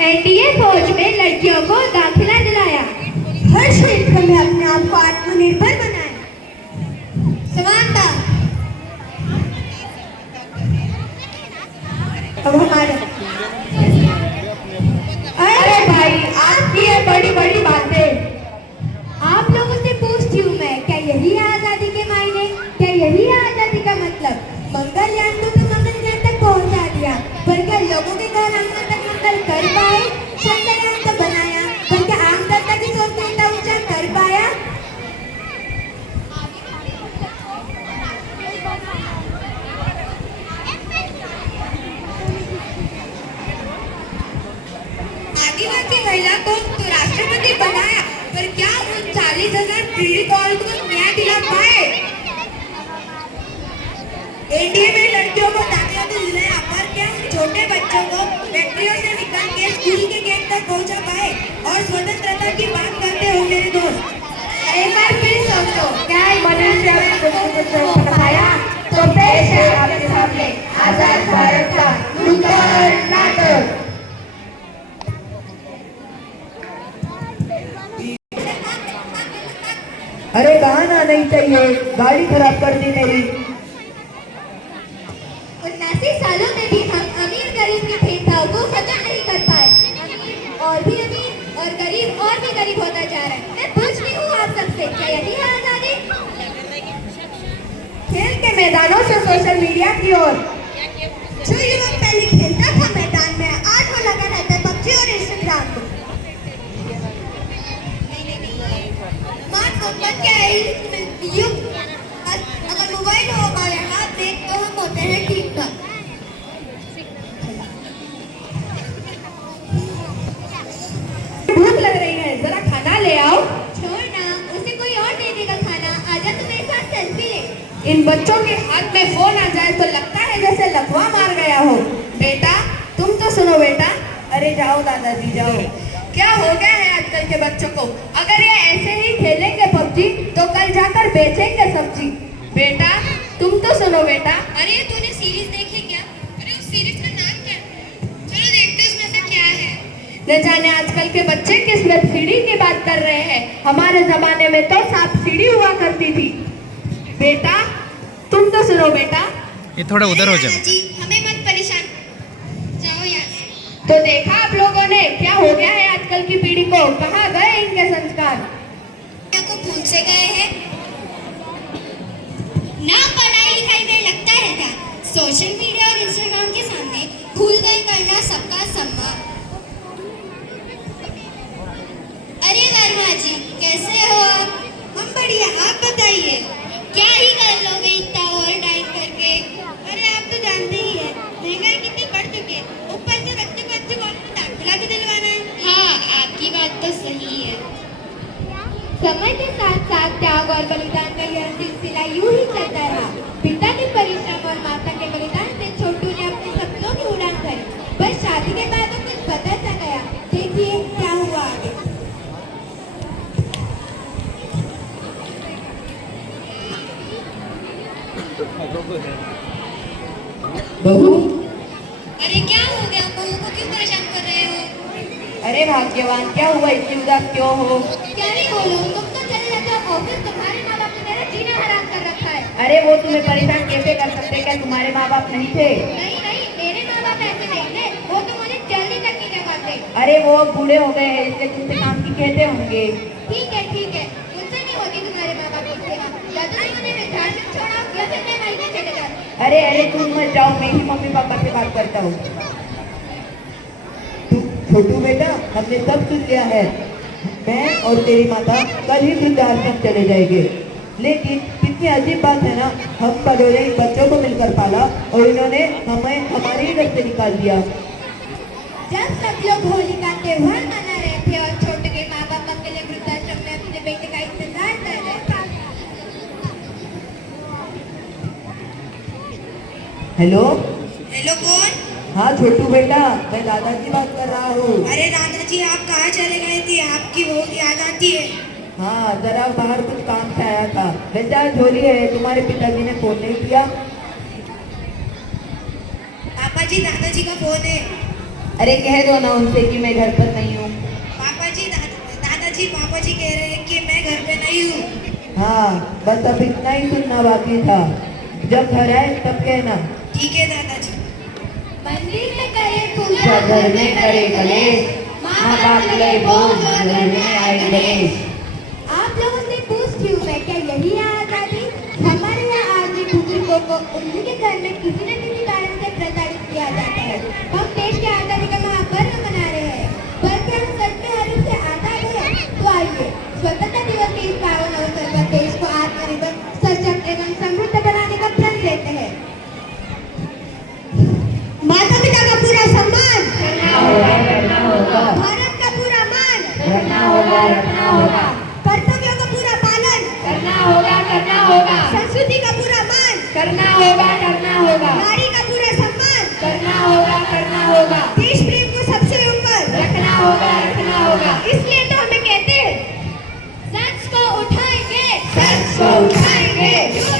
NDA फौज में लड़कियों को दाखिला दिलाया। हर क्षेत्र में अपने आप को आत्मनिर्भर बनाया। समानता। अब हमारे अरे भाई, आपकी ये बड़ी बड़ी बातें। आप लोगों से पूछती हूँ मैं, क्या यही है आजादी के मायने? क्या यही है आजादी का मतलब? मंगलयान को तो मंगल ग्रह तक पहुंचा दिया, पर क्या लोगों के घर आंगन तक मंगल कर पाए? चंद्रयान तो बनाया, पर क्या आम जनता की सोच को इतना ऊंचा कर पाया? आदिवासी महिला को तो राष्ट्रपति बनाया, पर क्या उन 40,000 पीड़ित औरतों को न्याय दिला पाए? एनडीए में लड़कियों को दाखिला तो दिलाया, पर क्या उन छोटे बच्चों को फैक्ट्रियों से निकाल के स्कूल के गेट तक पहुंचा पाए? और स्वतंत्रता की बात करते हो मेरे दोस्त, एक बार फिर सोचो, क्या मनुष्य को दिखाया? तो पेश है आपके सामने आजाद भारत का नुक्कड़ नाटक। अरे गाना नहीं चाहिए, गाड़ी खराब कर दी मेरी। 79 सालों में भी हम अमीर गरीब के भेदभाव को खत्म नहीं कर पाए। और भी अमीर और गरीब और भी गरीब होता जा रहा है। मैं पूछती हूँ आप सबसे, क्या यही है आजादी? खेल के मैदानों से सोशल मीडिया की ओर। जो युवक पहले खेलता था मैदान में, आज वो लगा रहता है पबजी और इंस्टाग्राम को। स्मार्टफोन का क्या है युग? अगर मोबाइल होगा या हाथ देख तो हम होते हैं ठीक ठाक। भूख लग रही है, जरा खाना ले आओ। छोड़ ना, उसे कोई और दे देगा खाना। आजा तू मेरे साथ सेल्फी ले। इन बच्चों के हाथ में फोन आ जाए तो लगता है जैसे लकवा मार गया हो। बेटा, तुम तो सुनो बेटा। अरे जाओ दादाजी जाओ। क्या हो गया है आजकल के बच्चों को? अगर ये ऐसे ही खेलेंगे पबजी तो कल जाकर बेचेंगे सब्जी। बेटा, तुम तो सुनो बेटा। अरे तूने सीरीज देखी क्या? अरे उस सीरीज का नाम क्या? चलो देखते उसमें से क्या है। न जाने आजकल के बच्चे किस वेब सीढ़ी की बात कर रहे हैं। हमारे जमाने में तो सांप सीढ़ी हुआ करती थी। बेटा, तुम तो सुनो बेटा। ये थोड़ा उधर हो जाओ। जी, हमें मत परेशान जाओ यार। तो देखा आप लोगों ने क्या हो गया है आजकल की पीढ़ी को? कहाँ गए इनके संस्कार? को भूल से गए हैं ना। पढ़ाई लिखाई में लगता है ध्यान, सोशल मीडिया और इंस्टाग्राम के सामने भूल गए करना सबका सम्मान। अरे वर्मा जी, कैसे हो आप? हम बढ़िया, आप बताइए। क्या ही कर लोगे इतना ओवर टाइम करके? अरे आप तो जानते ही हैं, महंगाई कितनी बढ़ चुकी है। ऊपर से बच्चों को दाखिला भी दिलवाना है। हाँ, आपकी बात तो सही है। समय के साथ साथ त्याग और बलिदान का यह सिलसिला यूं ही चलता रहा। पिता के परिश्रम और माता के बलिदान से छोटू ने अपने सपनों की उड़ान भरी। बस शादी के बाद तो कुछ बदल सा गया। देखिए क्या हुआ आगे। बहू, अरे क्या हो गया? बहू को क्यों परेशान कर रहे हो? अरे भाग्यवान, क्या हुआ, इतनी उदास क्यों हो? क्या नहीं बोलूं, तुम तो चले जाते हो ऑफिस। तुम्हारे माँ बाप ने मेरा जीना हराम कर रखा है। अरे वो तुम्हें परेशान कैसे कर सकते? क्या तुम्हारे माँ बाप नहीं थे? नहीं नहीं, मेरे माँ बाप ऐसे नहीं थे। वो तो मुझे चलने तक नहीं लगाते। अरे वो अब बूढ़े हो गए हैं, इसलिए तुमसे काम की कहते होंगे। ठीक है मुझसे नहीं होती तुम्हारे माँ बाप की सेवा। या तो तुम उन्हें वृद्धाश्रम छोड़ो या फिर मैं वहीं पे चले जाती। अरे तुम मत जाओ, मैं ही मम्मी पापा से बात करता हूँ। छोटू बेटा, हमने सब सुन लिया है। मैं और तेरी माता कल ही वृद्धाश्रम चले जाएंगे। लेकिन कितनी अजीब बात है ना, हम बड़े बच्चों को मिलकर पाला और इन्होंने हमें हमारे ही घर से निकाल दिया। जब सब लोग होली का त्योहार मना रहे थे और छोटे के माँ बाप अकेले वृद्धाश्रम में अपने बेटे का इंतजार कर रहे थे। हेलो हेलो, कौन? हाँ छोटू बेटा, मैं दादाजी बात कर रहा हूँ। अरे दादाजी, आप कहाँ चले गए थे? आपकी बहुत याद आती है। हाँ, जरा बाहर कुछ काम से आया था। बेटा झोली है, तुम्हारे पिताजी ने फोन नहीं किया? पापा जी, दादाजी का फोन है। अरे कह दो ना उनसे कि मैं घर पर नहीं हूँ। पापा जी दादाजी पापा जी कह रहे हैं कि मैं घर पे नहीं हूँ। हाँ बस अब इतना ही सुनना बाकी था, जब घर आए तब कहना। ठीक है दादाजी। मंदिर में करे पूजा, जब घर में करे कलेश, माँ बाप ले बोझ, घर में आए गणेश। आप लोगों से पूछती हूँ मैं, क्या यही है आजादी? हमारे यहाँ आज भी बुजुर्गों को उन्हीं के घर में किसी न किसी कारण से प्रताड़ित किया जाता है। हम देश की आजादी का महापर्व मना रहे हैं, बल्कि हम सच में हर रूप से आजाद हैं। तो आइए स्वतंत्रता दिवस के इस पावन अवसर पर देश को आत्मनिर्भर, सशक्त एवं समृद्ध बनाने का प्रण लेते हैं। माता पिता का पूरा सम्मान करना होगा, भारत का पूरा मान रखना होगा, कर्तव्यों का पूरा पालन करना होगा, संस्कृति का पूरा मान करना होगा, नारी का पूरा सम्मान करना होगा, देश प्रेम को सबसे ऊपर रखना होगा। इसलिए तो हमें कहते हैं सच को उठाएंगे, सच को उठाएंगे, झूठ